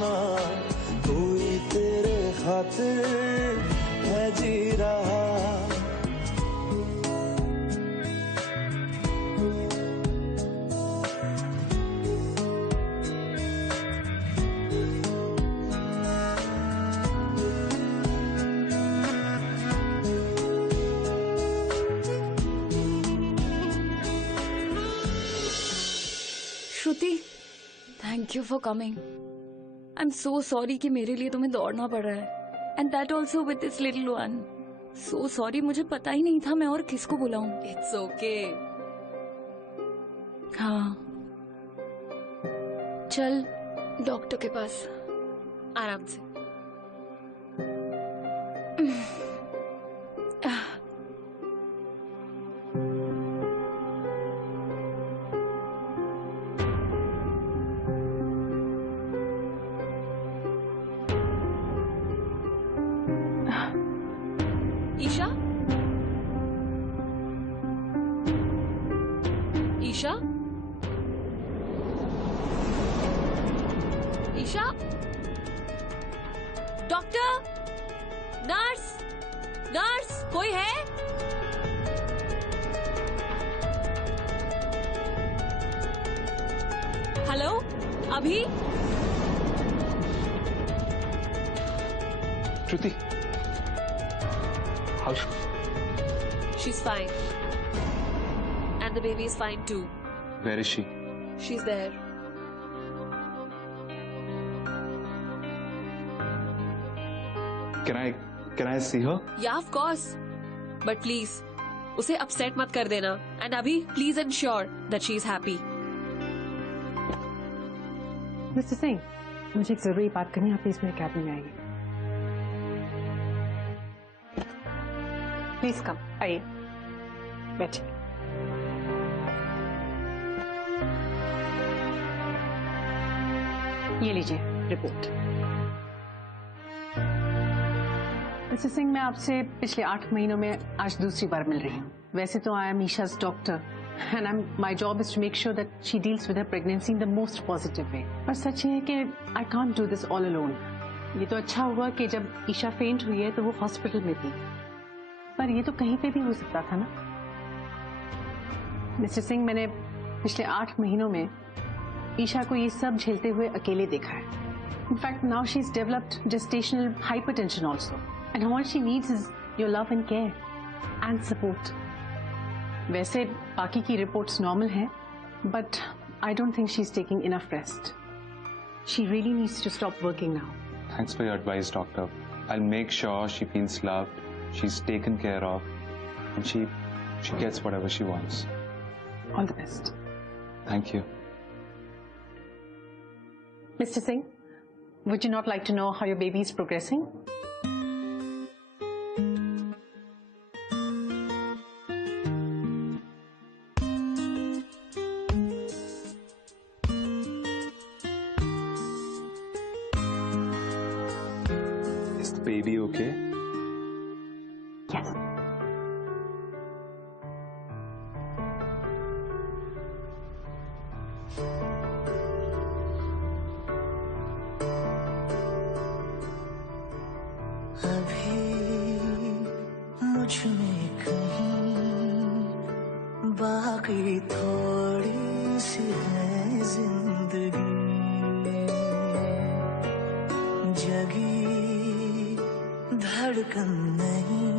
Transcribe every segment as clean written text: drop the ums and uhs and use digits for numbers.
ना, कोई तेरे खातिर है जी रहा। Shruti, thank you for coming. I am so sorry कि मेरे लिए तुम्हें दौड़ना पड़ रहा है, and that also with this little one. So sorry, मुझे पता ही नहीं था मैं और किसको बुलाऊं। It's okay. हाँ, चल डॉक्टर के पास। आराम से। Isha, Isha, Isha, doctor, nurse, nurse, कोई है? हेलो, अभी? श्रुति, how? She's fine. And the baby is fine too. Where is she? She's there. Can I see her? Yeah, of course. But please, उसे upset मत कर देना. And अभी, please ensure that she is happy. Mister Singh, मुझे एक जरूरी बात करनी है, आप प्लीज मेरे कैबिन में आइए। प्लीज कम, आइए, बैठिए। ये लीजिए रिपोर्ट। मिस्टर सिंह, मैं आपसे पिछले 8 महीनों में आज दूसरी बार मिल रही हूँ। वैसे तो I am Isha's doctor and my job is to make sure that she deals with her pregnancy in the most positive way. पर सच ये है कि I can't do this all alone. ये तो अच्छा हुआ कि जब ईशा फेंट हुई है तो वो हॉस्पिटल में थी, पर ये तो कहीं पे भी हो सकता था ना। मिस्टर सिंह, मैंने पिछले 8 महीनों में ईशा को ये सब झेलते हुए अकेले देखा है। In fact now she is developed gestational hypertension also, and all she needs is your love and care and support. वैसे बाकी की रिपोर्ट्स नॉर्मल हैं, but I don't think she is taking enough rest. She really needs to stop working now. Thanks for your advice, doctor. I'll make sure she feels loved, she's taken care of, and she gets whatever she wants. All the best. Thank you. Mr. Singh, would you not like to know how your baby is progressing? Is the baby okay? Yes. अभी मुझ में कहीं बाकी थोड़ी सी है जिंदगी, जगी धड़कन नहीं,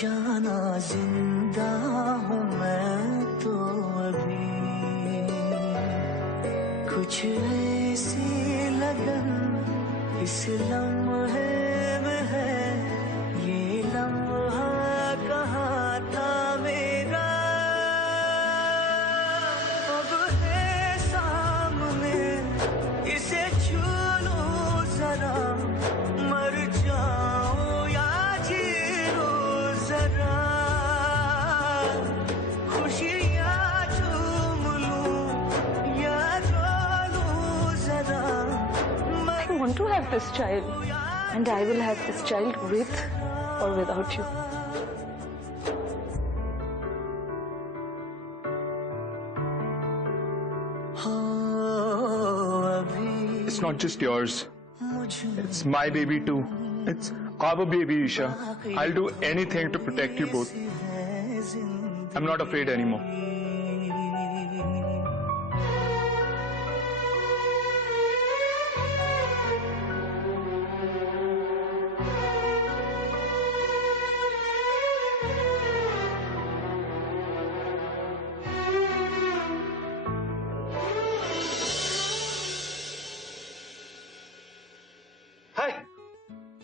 जाना जिंदा हूँ मैं तो अभी। कुछ ऐसी लगन इस लम्हे में है, ये लम्हा कहाँ था मेरा, अब है सामने, इसे छू लूं जरा, मर जाऊं या जी लूं जरा, खुशियाँ झूम लूं या रो लूं जरा। I want to have this child, and I will have this child with or without you. अभी it's not just yours. It's my baby too. It's our baby, Isha. I'll do anything to protect you both. I'm not afraid anymore.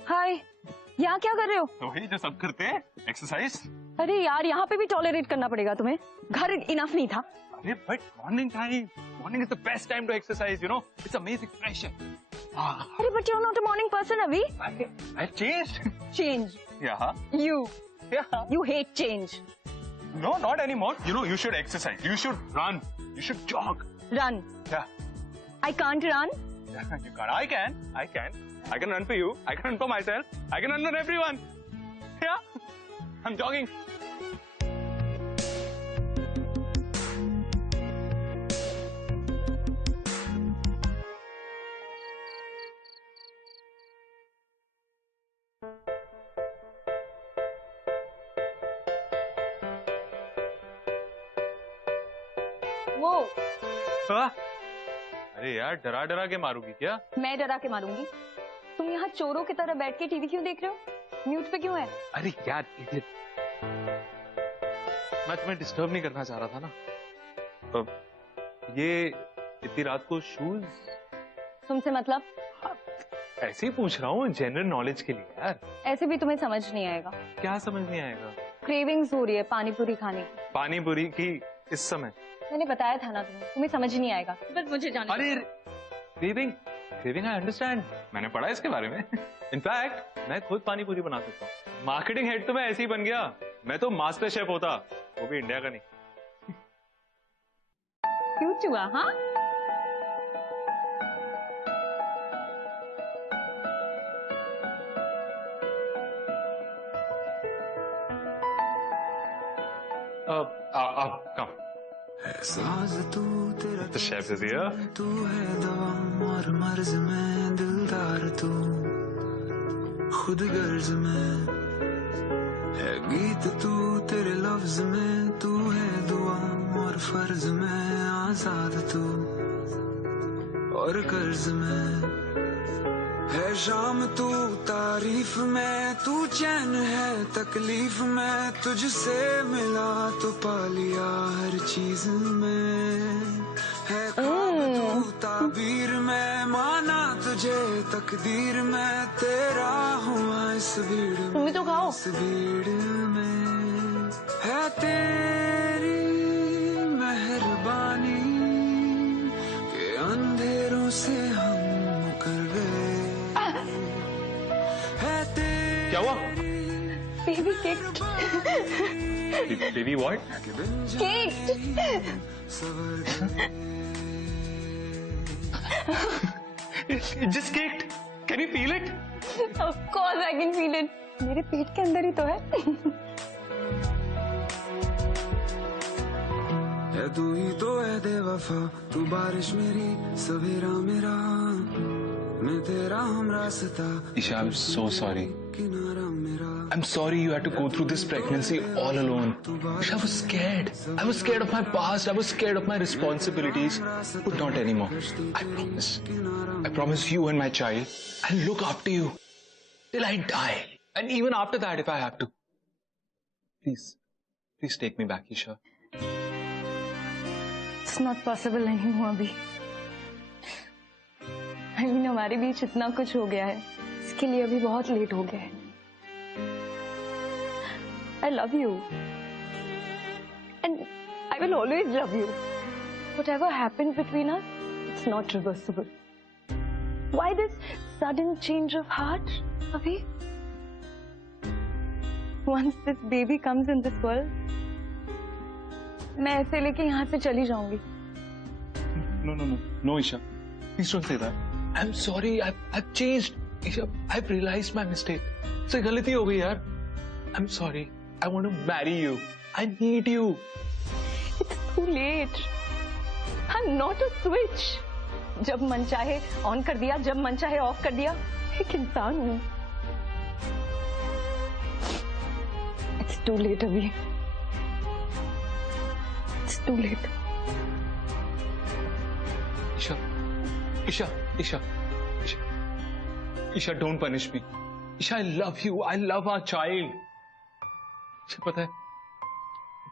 हाय, यहाँ क्या कर रहे हो? वही जो सब करते हैं, एक्सरसाइज। अरे यार, यहाँ पे भी टॉलरेट करना पड़ेगा तुम्हें। घर इनफ नहीं था। अरे but morning is the best time to exercise, you know, it's amazing fresh air. अरे but you are not a morning person अभी। आई चेंज्ड। चेंज? या you hate change. No, not anymore. You know, you should exercise. You should run. You should jog. Run? Yeah. I can't run. You can't. I can. I can run for you. I can run for myself. I can run for everyone. Yeah. I'm jogging. वो हाँ? अरे यार, डरा डरा के मारूंगी क्या? मैं डरा के मारूंगी? तुम यहाँ चोरों की तरह बैठ के टीवी क्यों देख रहे हो? म्यूट पे क्यों है? अरे यार, मैं तुम्हें डिस्टर्ब नहीं करना चाह रहा था ना। ये इतनी रात को शूज? तुमसे मतलब? ऐसे ही पूछ रहा हूँ, जनरल नॉलेज के लिए यार। ऐसे भी तुम्हें समझ नहीं आएगा। क्या समझ नहीं आएगा? क्रेविंग्स हो रही है पानी पूरी खाने की। पानी पूरी की इस समय? मैंने बताया था ना तुम्हें समझ नहीं आएगा। बस मुझे जाने। अरे क्रेविंग आई अंडरस्टैंड, मैंने पढ़ा इसके बारे में। इनफैक्ट मैं खुद पानी पूरी बना सकता हूँ। मार्केटिंग हेड तो मैं ऐसे ही बन गया। मैं तो मास्टर शेफ होता, वो भी इंडिया का नहीं। क्यूट हुआ, हाँ? Come. The chef is here. तू है दवा और मर्ज में दिलदार तू, खुद गर्ज में है गीत तू, तेरे लफ्ज में तू है दुआ और फर्ज में आजाद तू, और कर्ज में है शाम तू, तारीफ में तू चैन है तकलीफ में, तुझसे मिला तो पा लिया हर चीज में, है ख्वाब तू ताबीर में, माना तुझे तकदीर में, तेरा हुआ इस भीड़ में, तो खाओ। इस भीड़ में है तेरी मेहरबानी के अंधेरों से हम मुकर गए। क्या हुआ? Baby cake. Baby what? Cake. Just caked. Can you feel it? Of course I can feel it. मेरे पेट के अंदर ही तो है। तू ही तो है बेवफा, तू बारिश मेरी सवेरा मेरा, मैं तेरा हम रास्ता। Isha, I'm so sorry. किनारा मेरा। I'm sorry you had to go through this pregnancy all alone. Isha, I was scared. I was scared of my past. I was scared of my responsibilities. But not anymore. I promise. I promise you and my child, I'll look after you till I die. And even after that if I have to. Please take me back, Isha. It's not possible anymore अभी। I mean, हमारे बीच इतना कुछ हो गया है, इसके लिए अभी बहुत लेट हो गया है। I love you, and I will always love you. Whatever happened between us, it's not reversible. Why this sudden change of heart, Abhi? Once this baby comes in this world, मैं ऐसे लेके यहाँ से चली जाऊंगी। No, Isha. Please don't say that. I'm sorry. I've changed. Isha, I've realized my mistake. से गलती हो गई यार. I'm sorry. I want to marry you. I need you. It's too late. I'm not a switch. जब मन चाहे on कर दिया, जब मन चाहे ऑफ कर दिया। एक इंसान हूँ। इट्स टू लेट अभी, it's too late. Isha, Isha, Isha, Isha, Isha, don't punish me. Isha, I love you, I love our child. Isha, पता है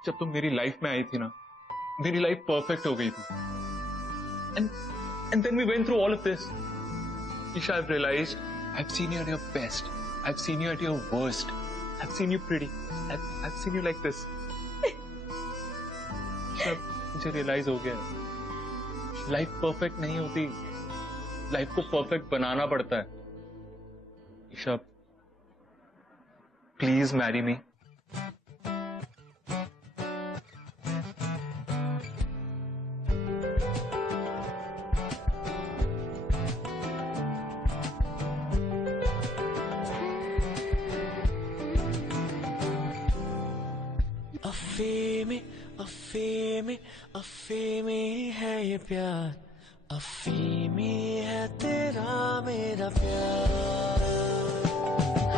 जब तुम मेरी लाइफ में आई थी ना, मेरी लाइफ परफेक्ट हो गई थी। And then we went through all of this. Isha, I've realized I've seen you at your best. I've seen you at your worst. I've seen you pretty. I've seen you like this. Isha, मुझे realize हो गया है, life perfect नहीं होती, life को perfect बनाना पड़ता है। Isha, please marry me. अफीमी है ये प्यार, अफीमी है तेरा मेरा प्यार।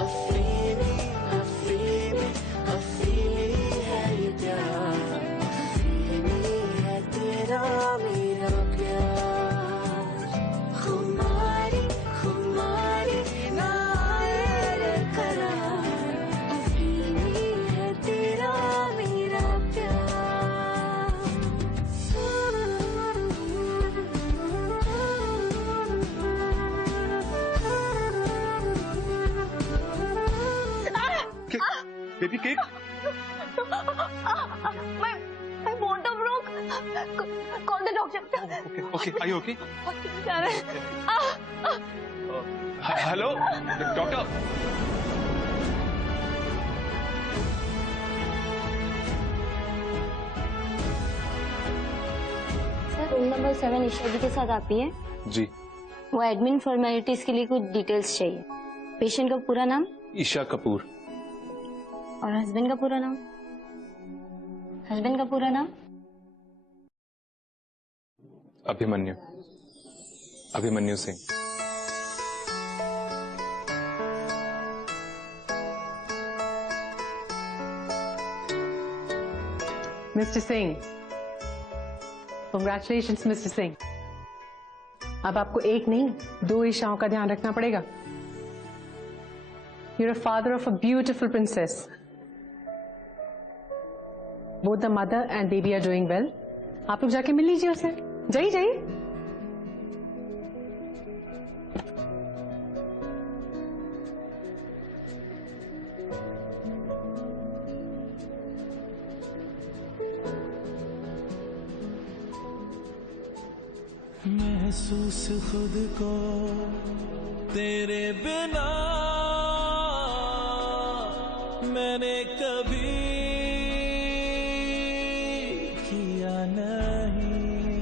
अफीमी अफीमी अफीमी है ये प्यार, अफीमी है तेरा मेरा प्यार। खुमारी खुमारी नायर करार, अफीमी है तेरा मेरा प्यार। Baby cake. My water broke. Call the doctor. Okay, are you okay? जा रहे हैं। Hello, doctor. Sir, room number 7 Isha ji के साथ आती है जी। वो एडमिन फॉर्मेलिटीज के लिए कुछ डिटेल्स चाहिए। पेशेंट का पूरा नाम? ईशा कपूर। और हस्बैंड का पूरा नाम? हस्बैंड का पूरा नाम? Abhimanyu, Abhimanyu Singh. Mister Singh, congratulations mister Singh. अब आपको एक नहीं 2 ईशाओं का ध्यान रखना पड़ेगा। You're a father of a beautiful princess. Both the mother and baby are doing well. आप लोग जाके मिल लीजिए उसे। जाइए जाइए। महसूस खुद को तेरे बिना मैंने कभी किया नहीं।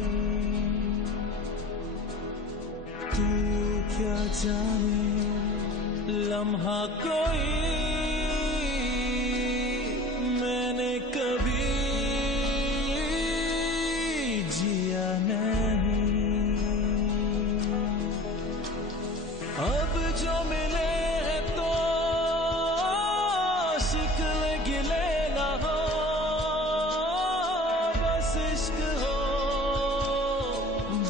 तू क्या जाने लम्हा कोई मैंने कभी जिया नहीं। अब जो मिले हैं तो शिकवे गिले ना हो, बस इश्क हो,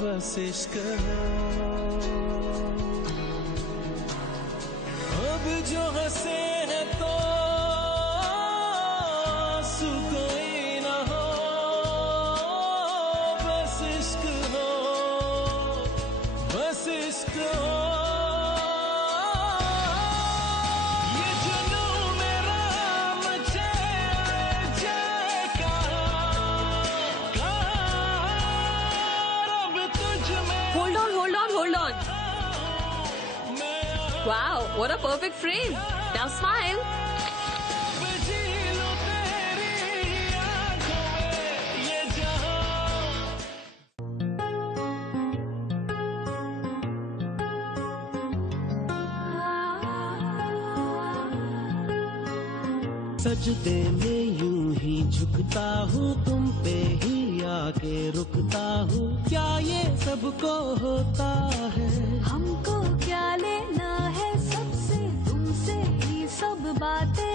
बस इश्क हो। अब जो हंसे हैं तो आंसू कोई ना हो, बस इश्क हो, बस इश्क हो। ये जुनून मेरा मुझे जाए कहाँ, अब तुझ में Hold on, hold on, hold on. Wow, what a perfect frame. Now smile. जी लूं तेरी आंखों में ये जहां। सजदे में यूं ही झुकता हूँ तुम पे ही आ आके रुकता हूँ, क्या ये सबको होता है? हमको क्या लेना है सबसे, तुमसे ही सब बातें